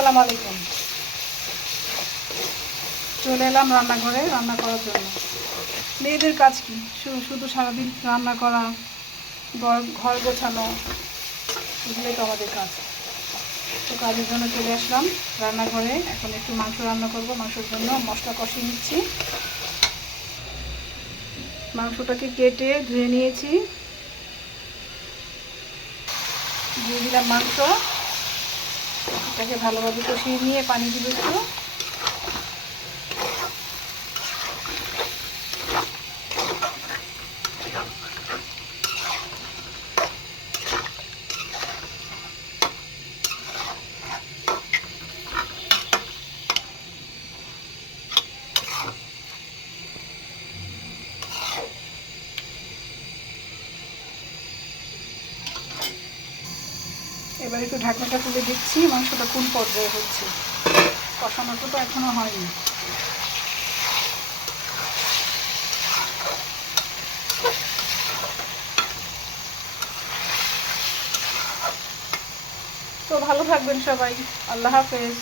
আসসালামু আলাইকুম। চলে এলাম রান্নাঘরে রান্না করার জন্য। মেয়েদের কাজ কি? শুধু সারাদিন রান্না করা, ঘর গোছানো, এগুলোই তো আমাদের কাজ। তো কাজের জন্য চলে আসলাম রান্নাঘরে। এখন একটু মাংস রান্না করব। মাংসের জন্য মশলা কষিয়ে নিচ্ছি। মাংসটাকে কেটে ধুয়ে নিয়েছি, দিয়ে দিলাম মাংস। এটাকে ভালোভাবে কষিয়ে নিয়ে পানি দিব একটু। এবার একটু ঢাকনাটা তুলে দিচ্ছি, মাংসটা কোন পর্যায়ে হচ্ছে। কষানোটা তো এখনো হয়নি। তো ভালো থাকবেন সবাই। আল্লাহ হাফেজ।